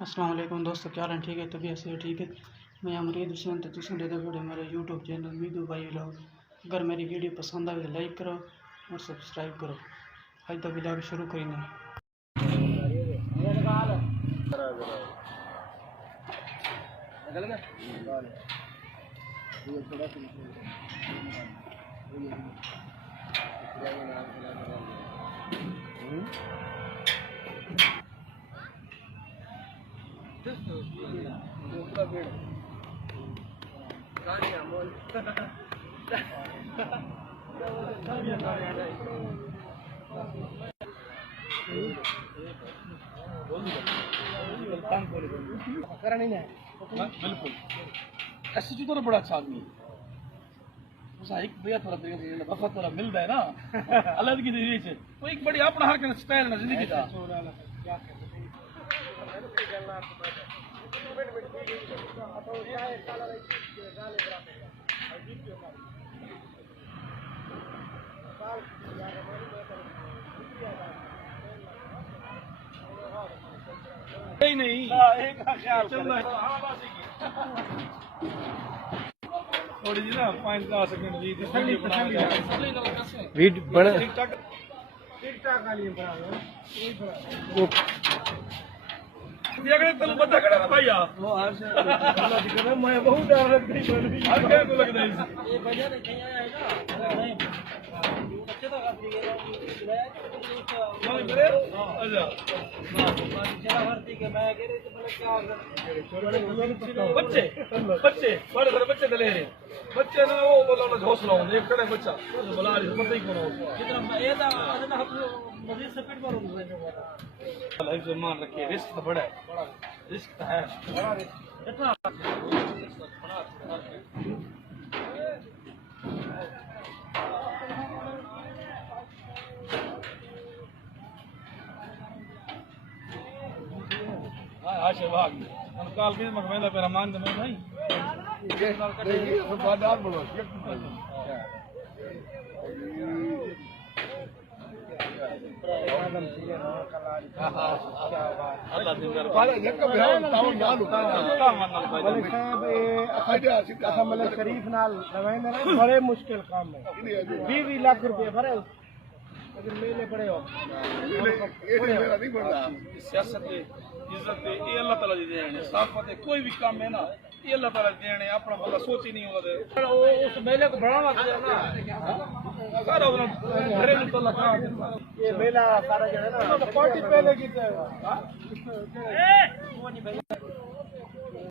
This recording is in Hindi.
अस्सलाम वालेकुम दोस्तों, क्या हाल है? ठीक है, तबीयत से ठीक है। मैं अमरीद हुसैन तो तुम दे वीडियो मेरे यूट्यूब चैनल मीदू भाई व्लॉग। अगर मेरी वीडियो पसंद आए तो लाइक करो और सब्सक्राइब करो। आज तक व्लॉग शुरू करेंगे। बिल्कुल ऐसे जो तो बड़ा अच्छा आदमी है एक भैया थोड़ा वफा थोड़ा मिलता है ना अलग की दीदी से वो एक बड़ी अपना हर स्टाइल ना जिंदगी का नहीं एक ख्याल थोड़ी जी ना 5-10 सेकंड वीडियो बड़ा ठीक ठाक वाली तल बता कड़ा भैया वो अल्लाह दी करे मैं बहुत डर लगती है हर के को लगता है ये भैया ने कहीं आया है ना नहीं बच्चे तो काफी गए नहीं करे अच्छा चला भर्ती के मैं कह रहे थे बच्चे बच्चे बड़े बड़े बच्चे दले बच्चे ना वो बोला ना हौसला हो एक खड़े बच्चा बोला रही पता ही कौन हो कितना ये था ना मजीद स्पीड पर हो लाइफ से मान रखिए रिस्क तो बड़ा है रिस्क है बड़ा रिस्क कितना भाग काल के मगवेला पे रहमान दे नहीं देखिए बाजार बोलो शरीफ नाल बड़े मुश्किल काम है 20 लाख रुपए भरे मेले पड़े हो सियासत इज्जत ये अल्लाह ताला दी देन है साफ पते कोई भी काम है ना ये अल्लाह ताला दी देन है अपना बंदा सोच ही नहीं होता उस मेले को बढ़ावा ना सारा घरे में तो लगा ये मेला सारा जो है ना पार्टी पहले की